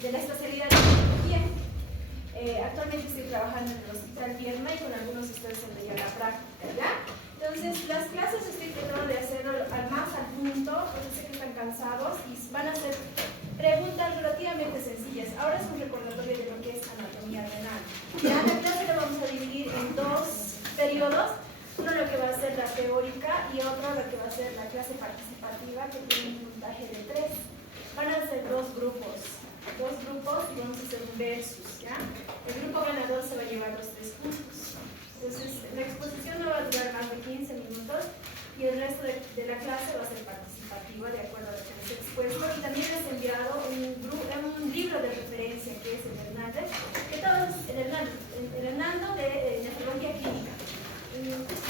de la especialidad de oncología. Actualmente estoy trabajando en el Hospital Vierma y con algunos estoy haciendo ya la práctica, ¿ya? Entonces, las clases estoy tratando de hacerlo al más al punto, porque sé que están cansados y van a ser preguntas relativamente sencillas. Ahora es un recordatorio de lo que es anatomía renal. Ya la clase la vamos a dividir en dos periodos. Uno lo que va a ser la teórica y otro lo que va a ser la clase participativa, que tiene un puntaje de 3. Van a ser dos grupos y vamos a hacer un versus, ¿ya? El grupo ganador se va a llevar los 3 puntos. Entonces, la exposición no va a durar más de 15 minutos y el resto de la clase va a ser participativa de acuerdo a lo que les he expuesto. Y también les he enviado un libro de referencia que es el Hernández, que todos, el Hernando de Nefrología Clínica.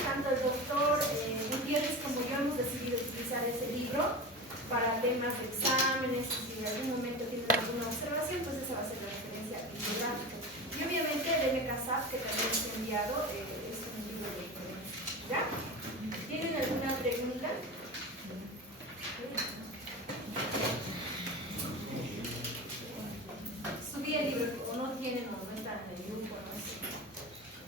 Tanto el doctor Gutiérrez como yo hemos decidido utilizar ese libro para temas de exámenes, y si en algún momento tienen alguna observación, pues esa va a ser la referencia bibliográfica. Y obviamente el MKSAP, que también les he enviado, es un libro de referencia. ¿Ya? ¿Tienen alguna pregunta? Subí el libro, o no tienen, o no están en el grupo, no sé.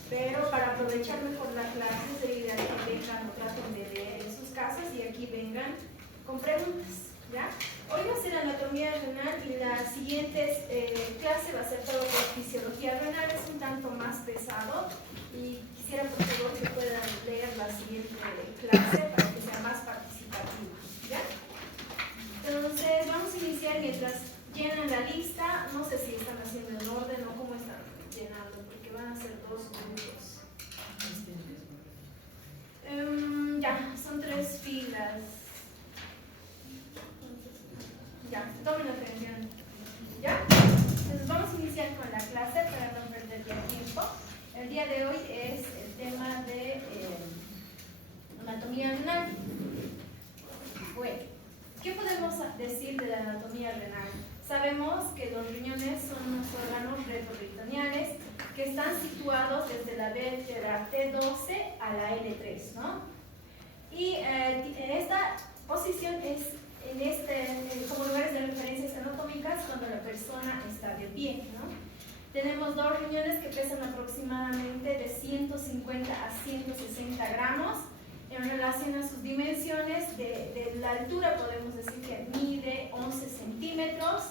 Pero para aprovechar mejor la clase, sería ideal que vengan o traten de leer en sus casas y aquí vengan con preguntas, ¿ya? Hoy va a ser anatomía renal y la siguiente clase va a ser todo por fisiología renal. Es un tanto más pesado y quisiera por favor que puedan leer la siguiente clase para que sea más participativa, ¿ya? Entonces vamos a iniciar mientras llenan la lista. No sé si están haciendo en orden o cómo están llenando, porque van a ser 2 grupos. Ya, son 3 filas. Ya, tomen atención. ¿Ya? Entonces vamos a iniciar con la clase para no perder ya tiempo. El día de hoy es el tema de anatomía renal. Bueno, ¿qué podemos decir de la anatomía renal? Sabemos que los riñones son unos órganos retroperitoneales que están situados desde la vértebra T12 a la L3, ¿no? Y esta posición es como lugares de referencias anatómicas cuando la persona está de pie, ¿no? Tenemos 2 riñones que pesan aproximadamente de 150 a 160 gramos. En relación a sus dimensiones, de la altura podemos decir que mide 11 centímetros,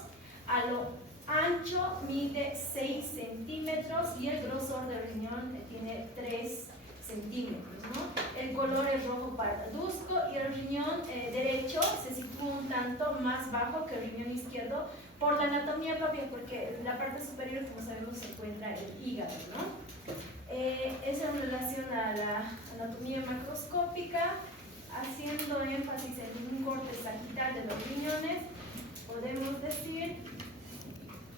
a lo ancho mide 6 centímetros y el grosor del riñón tiene 3 centímetros, ¿no? El color es rojo parduzco y el riñón derecho se sitúa un tanto más bajo que el riñón izquierdo por la anatomía propia, porque en la parte superior, como sabemos, se encuentra el hígado, ¿no? Es en relación a la anatomía macroscópica, haciendo énfasis en un corte sagital de los riñones, podemos decir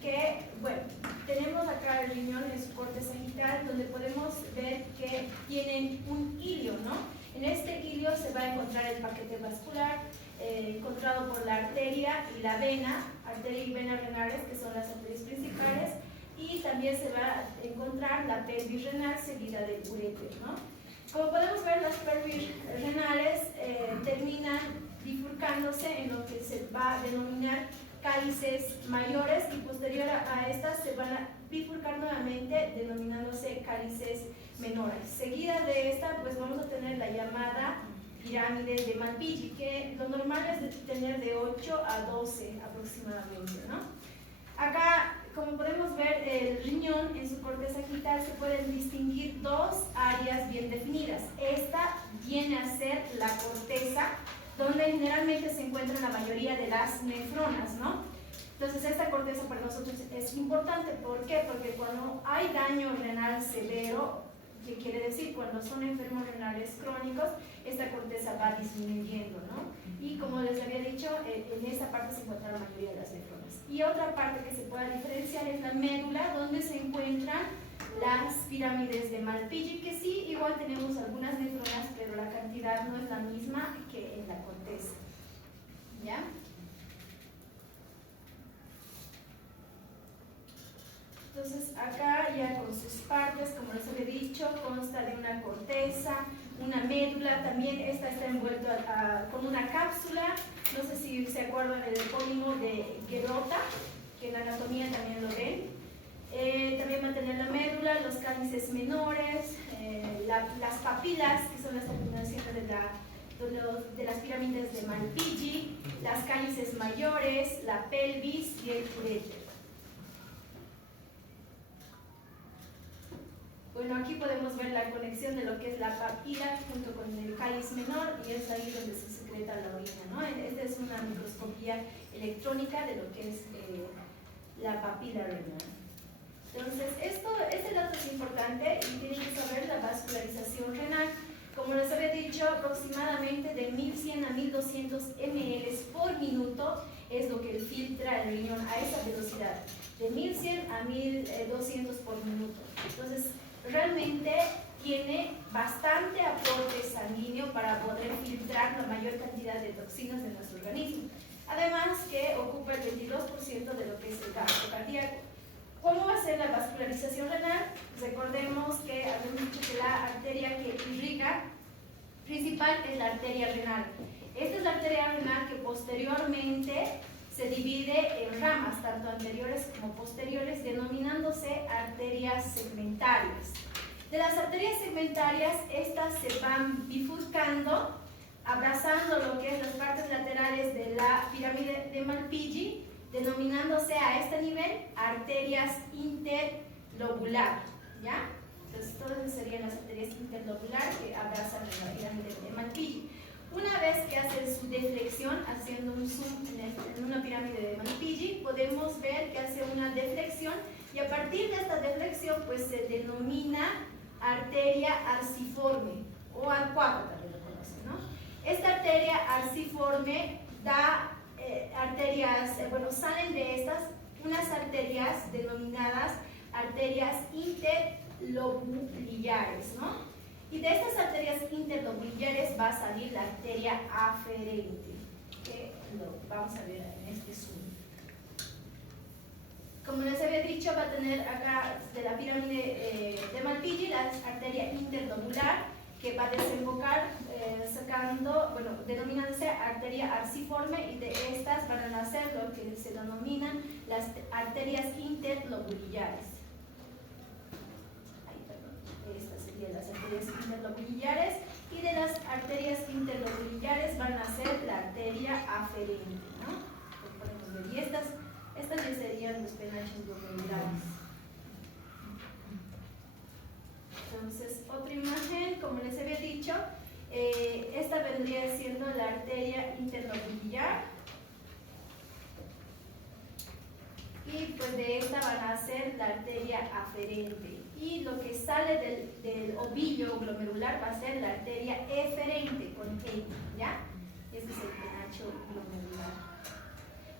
que, bueno, tenemos acá el riñón en su corte sagital, donde podemos ver que tienen un hilio, ¿no? En este hilio se va a encontrar el paquete vascular, encontrado por la arteria y la vena, arteria y vena renales, que son las arterias principales, y también se va a encontrar la pelvis renal seguida del uréter, ¿no? Como podemos ver, las pelvis renales terminan bifurcándose en lo que se va a denominar cálices mayores y posterior a estas se van a bifurcar nuevamente denominándose cálices menores. Seguida de esta, pues vamos a tener la llamada pirámide de Malpighi, que lo normal es de tener de 8 a 12 aproximadamente, ¿no? Acá, como podemos ver, el riñón en su corte sagital se pueden distinguir 2 áreas bien definidas. Esta viene a ser la corteza, donde generalmente se encuentran la mayoría de las nefronas, ¿no? Entonces esta corteza para nosotros es importante. ¿Por qué? Porque cuando hay daño renal severo, ¿qué quiere decir? Cuando son enfermos renales crónicos, esta corteza va disminuyendo, ¿no? Y como les había dicho, en esta parte se encuentra la mayoría de las nefronas. Y otra parte que se puede diferenciar es la médula, donde se encuentran las pirámides de Malpighi, que sí, igual tenemos algunas nefronas, pero la cantidad no es la misma que en la corteza. ¿Ya? Entonces acá ya con sus partes, como les había dicho, consta de una corteza, una médula, también esta está envuelta con una cápsula. No sé si se acuerdan del epónimo de Gerota, que en la anatomía también lo ven. También va a tener la médula, los cálices menores, las papilas, que son las terminaciones de las pirámides de Malpighi, las cálices mayores, la pelvis y el uréter. Bueno, aquí podemos ver la conexión de lo que es la papila junto con el cáliz menor, y es ahí donde se secreta la orina, ¿no? Esta es una microscopía electrónica de lo que es la papila renal. Entonces, este dato es importante y tienen que saber la vascularización renal. Como les había dicho, aproximadamente de 1100 a 1200 ml por minuto es lo que filtra el riñón a esa velocidad, de 1100 a 1200 por minuto. Entonces, realmente tiene bastante aporte sanguíneo para poder filtrar la mayor cantidad de toxinas de nuestro organismo. Además que ocupa el 22% de lo que es el gasto cardíaco. ¿Cómo va a ser la vascularización renal? Recordemos que habíamos dicho que la arteria que irriga principal es la arteria renal. Esta es la arteria renal que posteriormente se divide en ramas, tanto anteriores como posteriores, denominándose arterias segmentarias. De las arterias segmentarias, estas se van bifurcando, abrazando lo que es las partes laterales de la pirámide de Malpighi, denominándose a este nivel arterias interlobulares, ¿ya? Entonces, todas serían las arterias interlobulares que abrazan la pirámide de Malpighi. Una vez que hacen su deflexión, haciendo un zoom en una pirámide de Malpighi, podemos ver que hace una deflexión, y a partir de esta deflexión pues se denomina arteria arciforme, o arcuato también lo conocen, ¿no? Esta arteria arciforme da salen de estas unas arterias denominadas arterias interlobulares, ¿no? Y de estas arterias interlobulares va a salir la arteria aferente, que lo vamos a ver en este zoom. Como les había dicho, va a tener acá de la pirámide de Malpighi la arteria interlobular, que va a desembocar denominándose arteria arciforme, y de estas van a nacer lo que se denominan las arterias interlobulares. Estas serían las arterias interlobulares, y de las arterias interlobulares van a ser la arteria aferente, ¿no? Y estas ya serían los penachos glomerares. Entonces, otra imagen, como les había dicho, esta vendría siendo la arteria interlobular, y pues de esta van a ser la arteria aferente, y lo que sale del ovillo glomerular va a ser la arteria eferente con E, ¿ya? Este es el penacho glomerular.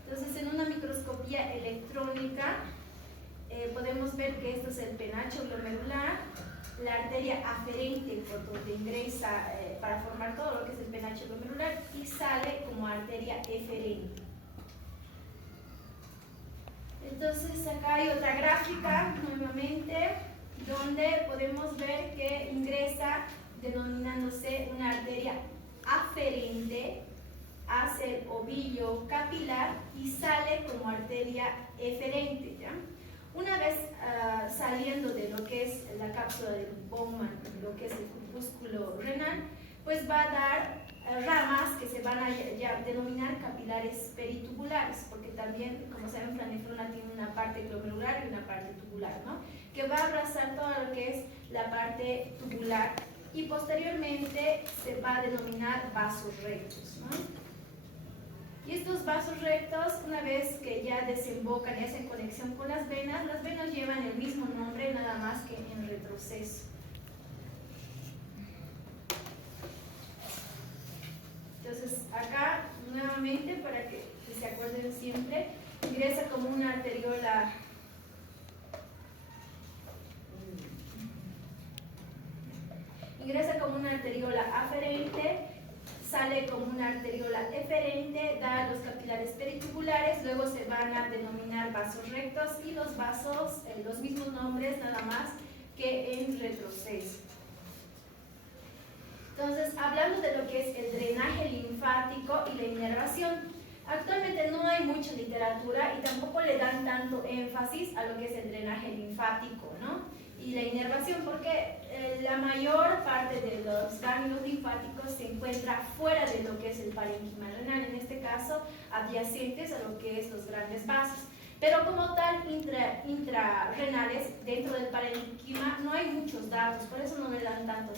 Entonces, en una microscopía electrónica podemos ver que esto es el penacho glomerular, la arteria aferente por donde ingresa para formar todo lo que es el penacho glomerular, y sale como arteria eferente. Entonces, acá hay otra gráfica nuevamente donde podemos ver que ingresa denominándose una arteria aferente hacia el ovillo capilar y sale como arteria eferente, ¿ya? Una vez saliendo de lo que es la cápsula de Bowman, lo que es el corpúsculo renal, pues va a dar ramas que se van a denominar capilares peritubulares, porque también, como saben, Planifrona tiene una parte glomerular y una parte tubular, ¿no? Que va a abrazar todo lo que es la parte tubular, y posteriormente se va a denominar vasos rectos, ¿no? Y estos vasos rectos, una vez que ya desembocan y hacen conexión con las venas llevan el mismo nombre, nada más que en retroceso. Entonces, acá nuevamente, para que se acuerden siempre, ingresa como una arteriola aferente, sale como una arteriola eferente, da los capilares peritubulares, luego se van a denominar vasos rectos, y los vasos, los mismos nombres, nada más que en retroceso. Entonces, hablando de lo que es el drenaje linfático y la inervación, Actualmente no hay mucha literatura y tampoco le dan tanto énfasis a lo que es el drenaje linfático, ¿no? Y la inervación, porque la mayor parte de los ganglios linfáticos se encuentra fuera de lo que es el parénquima renal, en este caso adyacentes a lo que es los grandes vasos. Pero como tal, intrarrenales, dentro del parénquima no hay muchos datos, por eso no le dan tanto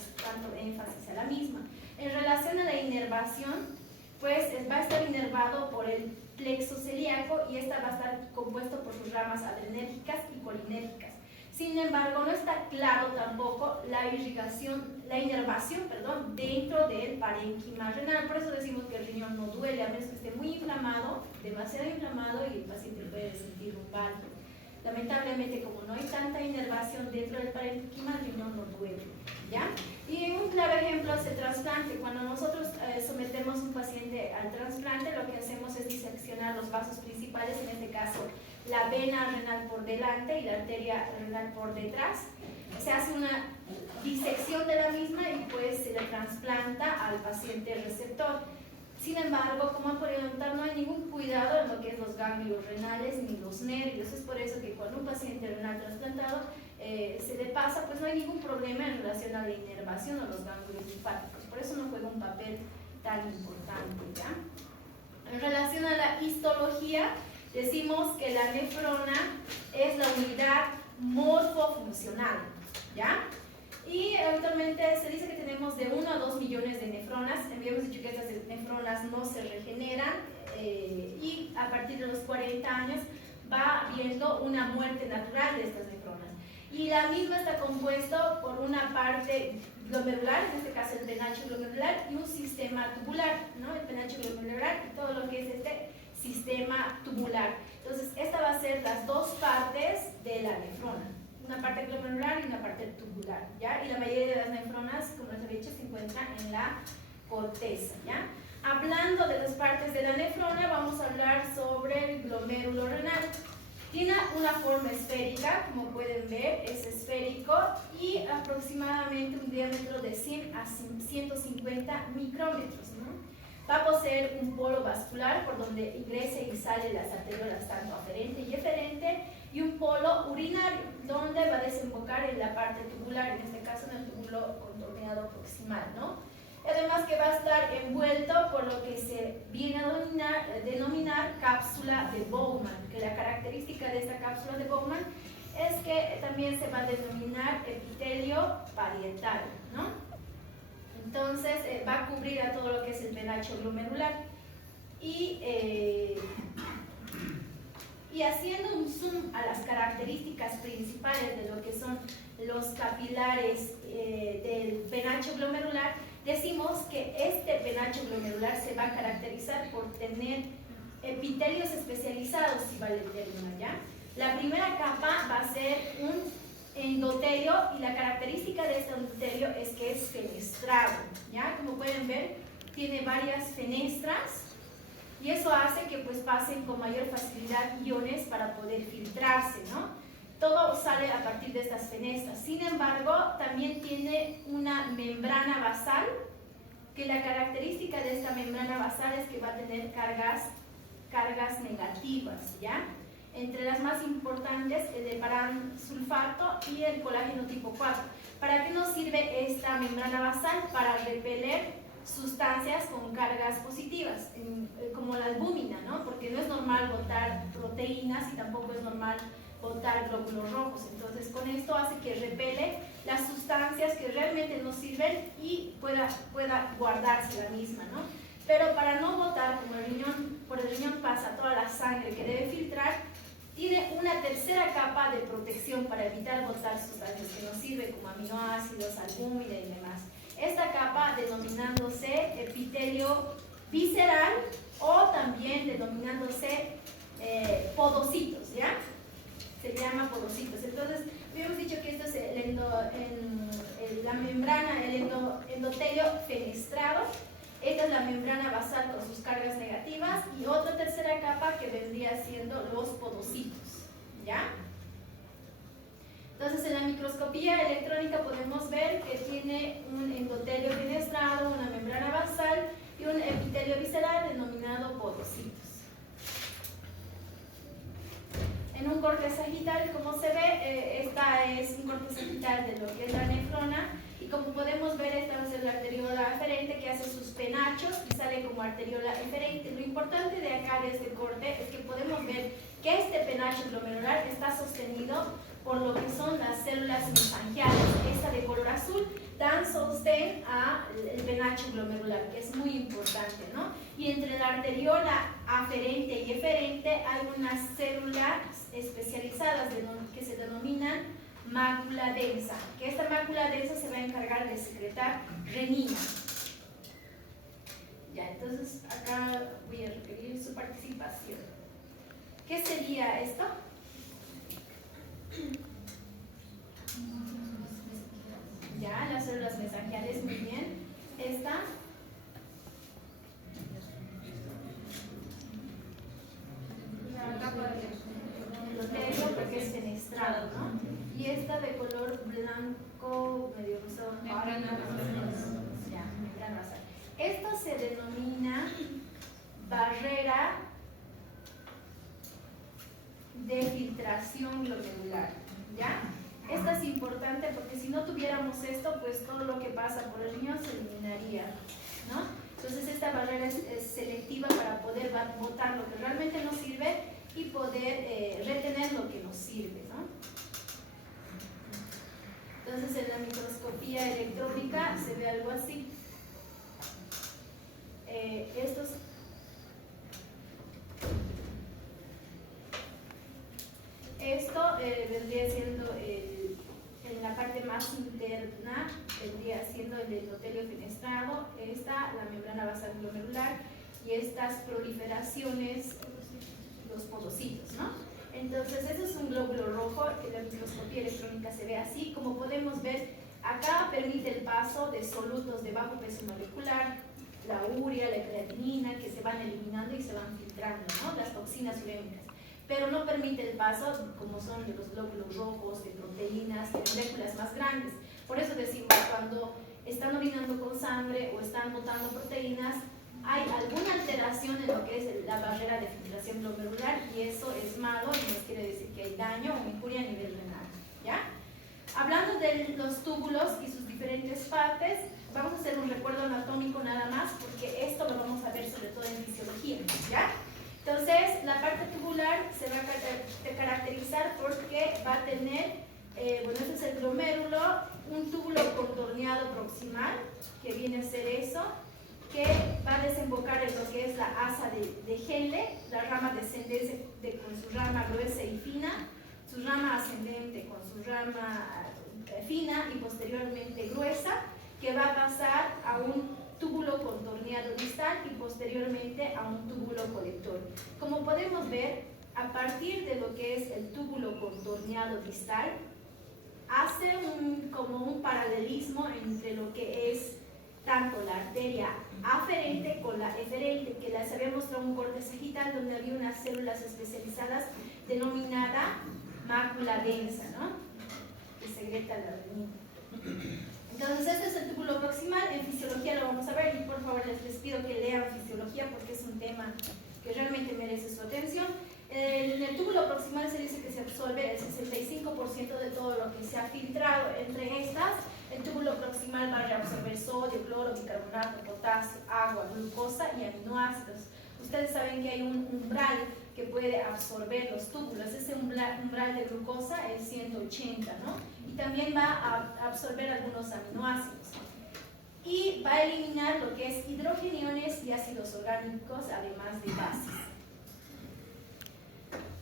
énfasis a la misma. En relación a la inervación, pues va a estar inervado por el plexo celíaco y esta va a estar compuesto por sus ramas adrenérgicas y colinérgicas. Sin embargo, no está claro tampoco la inervación dentro del parénquima renal. Por eso decimos que el riñón no duele, a menos que esté muy inflamado, demasiado inflamado, y el paciente puede sentir un pálpito. Lamentablemente, como no hay tanta inervación dentro del parénquima, el riñón no duele, ¿ya? Y un claro ejemplo es el trasplante. Cuando nosotros sometemos un paciente al trasplante, lo que hacemos es diseccionar los vasos principales, en este caso la vena renal por delante y la arteria renal por detrás. Se hace una disección de la misma y pues se le trasplanta al paciente receptor. Sin embargo, como han podido notar, no hay ningún cuidado en lo que es los ganglios renales ni los nervios. Es por eso que cuando un paciente renal trasplantado se le pasa, pues no hay ningún problema en relación a la inervación o los ganglios linfáticos. Por eso no juega un papel tan importante, ¿ya? En relación a la histología, decimos que la nefrona es la unidad morfofuncional, ¿ya? Y actualmente se dice que tenemos de 1 a 2 millones de nefronas. Habíamos dicho que estas nefronas no se regeneran y a partir de los 40 años va habiendo una muerte natural de estas nefronas. Y la misma está compuesto por una parte glomerular, en este caso el penacho glomerular, y un sistema tubular, ¿no? El penacho glomerular y todo lo que es este sistema tubular. Entonces, esta va a ser las dos partes de la nefrona. Una parte glomerular y una parte tubular, ¿ya? Y la mayoría de las nefronas, como les he dicho, se encuentran en la corteza, ¿ya? Hablando de las partes de la nefrona, vamos a hablar sobre el glomérulo renal. Tiene una forma esférica, como pueden ver, es esférico y aproximadamente un diámetro de 100 a 150 micrómetros, ¿no? Va a poseer un polo vascular por donde ingresa y sale las arteriolas tanto aferente y eferente, y un polo urinario donde va a desembocar en la parte tubular, en este caso en el túbulo contorneado proximal, ¿no? Además que va a estar envuelto por lo que se viene a denominar cápsula de Bowman, que la característica de esta cápsula de Bowman es que también se va a denominar epitelio parietal, ¿no? Entonces va a cubrir a todo lo que es el penacho glomerular. Y haciendo un zoom a las características principales de lo que son los capilares del penacho glomerular, decimos que este penacho glomerular se va a caracterizar por tener epitelios especializados, si vale el término, ¿ya? La primera capa va a ser un endotelio y la característica de este endotelio es que es fenestrado, ¿ya? Como pueden ver, tiene varias fenestras y eso hace que pues pasen con mayor facilidad iones para poder filtrarse, ¿no? Todo sale a partir de estas fenestras. Sin embargo, también tiene una membrana basal, que la característica de esta membrana basal es que va a tener cargas negativas, ¿ya? Entre las más importantes, el de paransulfato y el colágeno tipo 4. ¿Para qué nos sirve esta membrana basal? Para repeler sustancias con cargas positivas, como la albúmina, ¿no? Porque no es normal botar proteínas y tampoco es normal botar glóbulos rojos. Entonces, con esto hace que repele las sustancias que realmente nos sirven y pueda guardarse la misma, ¿no? Pero para no botar, como por el riñón pasa toda la sangre que debe filtrar, tiene una tercera capa de protección para evitar botar sustancias que nos sirven, como aminoácidos, albúmina y demás. Esta capa denominándose epitelio visceral o también denominándose podocitos, ¿ya? Se llama podocitos. Entonces, habíamos dicho que esto es la membrana, el endotelio fenestrado. Esta es la membrana basal con sus cargas negativas y otra tercera capa que vendría siendo los podocitos, ¿ya? Entonces, en la microscopía electrónica podemos ver que tiene un endotelio fenestrado, una membrana basal y un epitelio visceral denominado podocitos. corte sagital, como se ve, esta es un corte sagital de lo que es la nefrona, y como podemos ver, esta es la arteriola aferente que hace sus penachos y sale como arteriola eferente. Lo importante de acá de este corte es que podemos ver que este penacho glomerular está sostenido por lo que son las células mesangiales. Esta de color azul dan sostén al penacho glomerular, que es muy importante, ¿no? Y entre la arteriola aferente y eferente hay unas células especializadas que se denominan mácula densa, que esta mácula densa se va a encargar de secretar renina. Ya, entonces acá voy a requerir su participación. ¿Qué sería esto? Ya, las células mesangiales, muy bien. Esta endotelio, porque es fenestrado, ¿no? Y esta de color blanco, medio rosado. Membrana basal. Ya, membrana basal. Esto se denomina barrera de filtración glomerular, ¿ya? Esto es importante porque si no tuviéramos esto, pues todo lo que pasa por el riñón se eliminaría, ¿no? Entonces esta barrera es selectiva para poder botar lo que realmente nos sirve y poder retener lo que nos sirve, ¿no? Entonces en la microscopía electrónica se ve algo así. Esto vendría siendo en la parte más interna, vendría siendo el endotelio fenestrado, esta, la membrana basal glomerular y estas proliferaciones, los podocitos, ¿no? Entonces, eso es un glóbulo rojo que en la microscopía electrónica se ve así. Como podemos ver, acá permite el paso de solutos de bajo peso molecular, la urea, la creatinina, que se van eliminando y se van filtrando, ¿no? Las toxinas urémicas. Pero no permite el paso, como son de los glóbulos rojos, de proteínas, de moléculas más grandes. Por eso decimos, cuando están orinando con sangre o están botando proteínas, hay alguna alteración en lo que es la barrera de filtración glomerular, y eso es malo y nos quiere decir que hay daño o injuria a nivel renal, ¿ya? Hablando de los túbulos y sus diferentes partes, vamos a hacer un recuerdo anatómico nada más, porque esto lo vamos a ver sobre todo en fisiología, ¿ya? Entonces, la parte tubular se va a caracterizar porque va a tener, bueno, este es el glomérulo, un túbulo contorneado proximal, que viene a ser eso, que va a desembocar en lo que es la asa de Henle, la rama descendente con su rama gruesa y fina, su rama ascendente con su rama fina y posteriormente gruesa, que va a pasar a un túbulo contorneado distal y posteriormente a un túbulo colector. Como podemos ver, a partir de lo que es el túbulo contorneado distal, hace como un paralelismo entre lo que es tanto la arteria aferente con la eferente, que les había mostrado un corte sagital donde había unas células especializadas denominada mácula densa, ¿no? Que secreta la renina. Entonces este es el túbulo proximal, en fisiología lo vamos a ver y por favor les pido que lean fisiología porque es un tema que realmente merece su atención. En el túbulo proximal se dice que se absorbe el 65% de todo lo que se ha filtrado. Entre estas, el túbulo proximal va a reabsorber sodio, cloro, bicarbonato, potasio, agua, glucosa y aminoácidos. Ustedes saben que hay un umbral que puede absorber los túbulos. Ese umbral de glucosa es 180, ¿no? Y también va a absorber algunos aminoácidos. Y va a eliminar lo que es hidrogeniones y ácidos orgánicos, además de bases.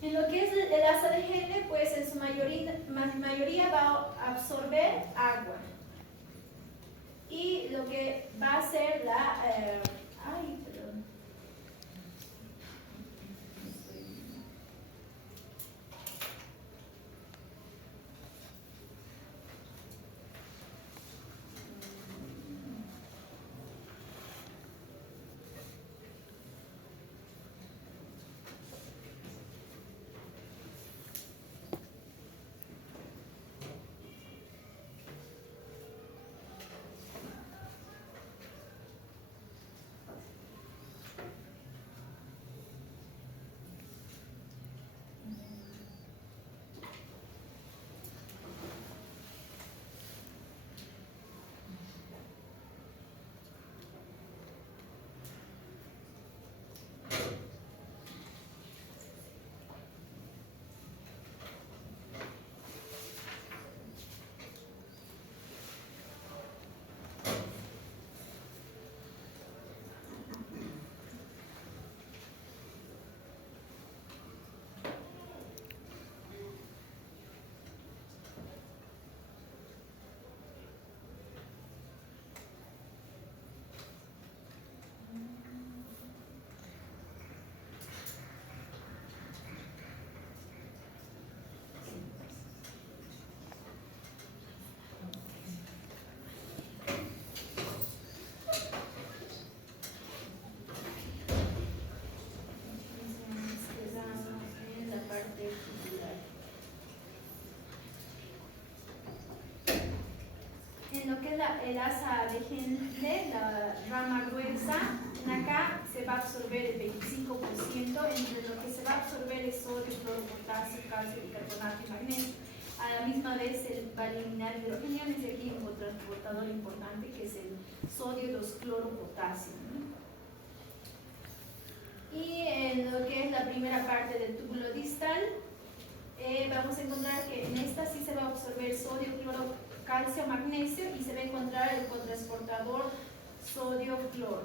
En lo que es el asa de Henle, pues en su mayoría va a absorber agua. Y lo que va a ser la... el asa de Henle, la rama gruesa, acá se va a absorber el 25%, entre lo que se va a absorber es sodio, cloro, potasio, calcio, bicarbonato y magnesio. A la misma vez se va a eliminar hidrogeniones y aquí un transportador importante que es el sodio 2-cloro-potasio, ¿no? Y en lo que es la primera parte del túbulo distal, vamos a encontrar que en esta sí se va a absorber sodio, cloro, calcio, magnesio y se va a encontrar el cotransportador sodio-cloro.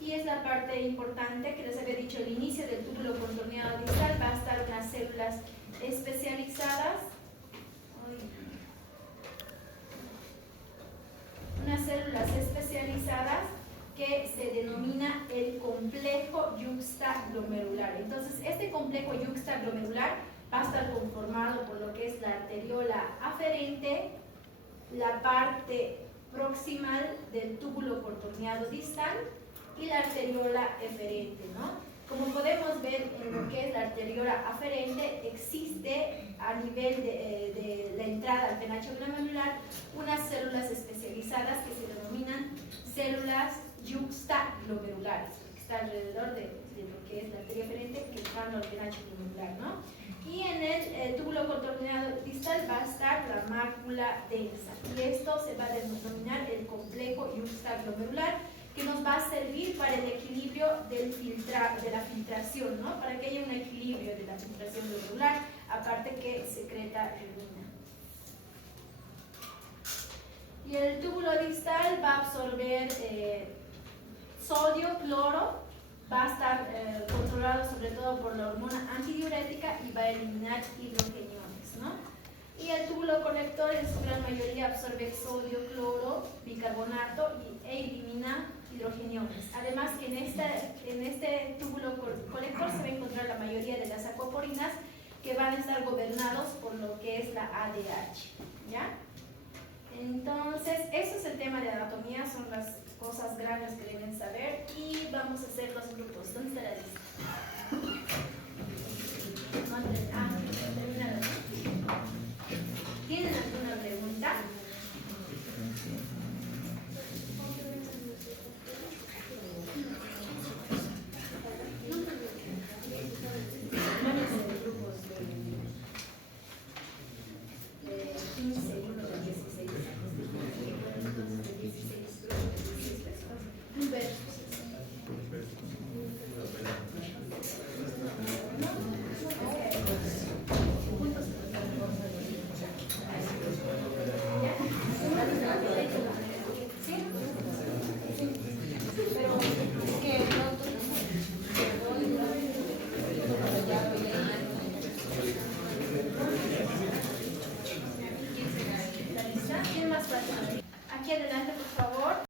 Y es la parte importante que les había dicho al inicio del túbulo contorneado distal. Va a estar unas células especializadas. Unas células especializadas que se denomina el complejo yuxtaglomerular. Entonces, este complejo yuxtaglomerular va a estar conformado por lo que es la arteriola aferente, la parte proximal del túbulo contorneado distal y la arteriola eferente, ¿no? Como podemos ver en lo que es la arteriola aferente, existe a nivel de la entrada al penacho glomerular unas células especializadas que se denominan células yuxtaglomerulares, que está alrededor de lo que es la arteria eferente, que está en el penacho glomerular, ¿no? Y en el túbulo contorneado distal va a estar la mácula densa, y esto se va a denominar el complejo yuxtaglomerular, que nos va a servir para el equilibrio de la filtración, ¿no? Para que haya un equilibrio de la filtración glomerular, aparte que secreta renina. Y el túbulo distal va a absorber sodio, cloro, va a estar controlado sobre todo por la hormona antidiurética y va a eliminar hidrogeniones, ¿no? Y el túbulo colector en su gran mayoría absorbe sodio, cloro, bicarbonato e elimina hidrogeniones. Además que en este túbulo colector se va a encontrar la mayoría de las acuaporinas que van a estar gobernados por lo que es la ADH, ¿ya? Entonces, eso es el tema de anatomía, son las cosas grandes que deben saber, y vamos a hacer los grupos. ¿Dónde